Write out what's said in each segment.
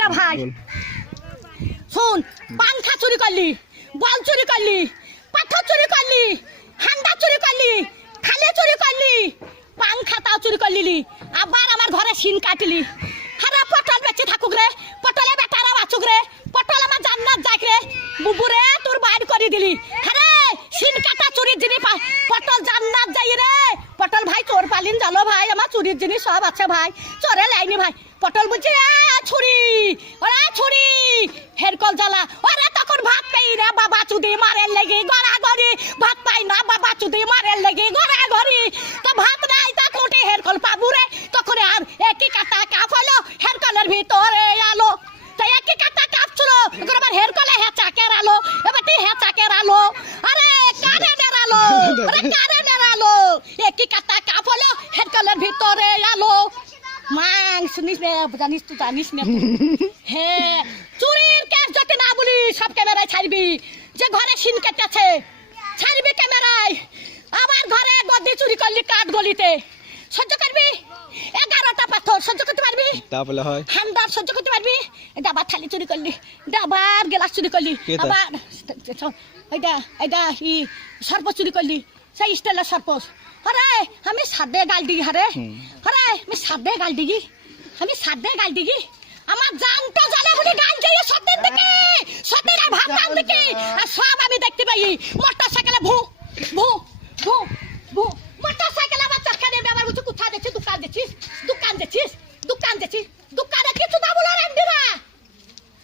রে ভাই শুন পাংখা চুরি করলি বল চুরি করলি পাথর চুরি করলি হান্ডা চুরি করলি থালে চুরি করলি পাংখা তাও চুরি করলি আবার আমার ঘরে সিন কাটলি হারা পটল বেঁচে থাকুক রে পটলে বেটারা বাঁচুক রে পটল আমার জান্নাত যাক রে বুবুরে তোর বাইর করে দিলি আরে সিন কাটা চুরির জিনিস পটল জান্নাত যাই রে পটল ভাই চোর পালিন জানো ভাই আমার চুরির জিনিস সব আছে ভাই চোরে লাইনি ভাই পটল বুঝছি ছুরি ওরা ছুরি হেরকল জ্বালা ওরা তখন ভাত পাই না বাবা চুদি মারের লেগে গড়া গড়ি ভাত পাই না বাবা চুদি মারের লেগে গড়া গড়ি তো ভাত নাই তা কোটে হেরকল পাবু রে তখন আর একই কাটা কাপ হলো হেরকলের ভিতরে আলো তাই একই কাটা কাপ ছিল এখন আবার হেরকলে হেঁচাকের আলো এবার হেঁচাকের আলো আরে কারে নেড়ালো আরে কারে নেড়ালো একই কাটা কাপ হলো হেরকলের ভিতরে আলো মাং শুনিস না জানিস তুই জানিস না হ্যাঁ চুরির কেস যদি না বলি সব ক্যামেরায় ছাড়বি যে ঘরে সিন কেটেছে ছাড়বি ক্যামেরায় আমার ঘরে গদি চুরি করলি কাঠ গলিতে সহ্য করবি 11টা পাথর সহ্য করতে পারবি তাহলে হয় হান্ডার সহ্য করতে পারবি ডাবার থালি চুরি করলি ডাবার গ্লাস চুরি করলি আবার এটা ই সর্প চুরি করলি সেই স্টাইলের সর্প আরে আমি সাদে গাল দিই আরে আমি সাদে গাল দিই আমি সাদে গাল দিই আমার জানটা জ্বালা বলে গাল দিই সত্যের দিকে সত্যের ভাত দাম দিকে আর সব আমি দেখতে পাই মোটরসাইকেলে ভু ভু ভু ভু মোটরসাইকেল আমার চরকারে ব্যবহার করছে কোথায় দেখছিস দোকানে কিছু দাবো না রেন্ডিরা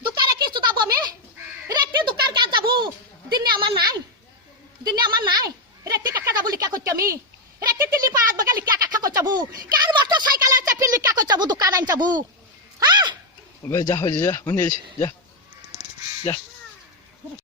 দোকানে কিছু দাবো আমি রেক্তি দোকান কাজ যাবো দিনে আমার নাই রেক্তি কাকা যাবো লিখা করছি আমি রেক্তি তিলি পাঁচ বাগে লিখা কাকা করছাবো কার মোটরসাইকেল চাপি লিখা করছাবো দোকান আনছাবো হ্যাঁ যা হয়ে যা যা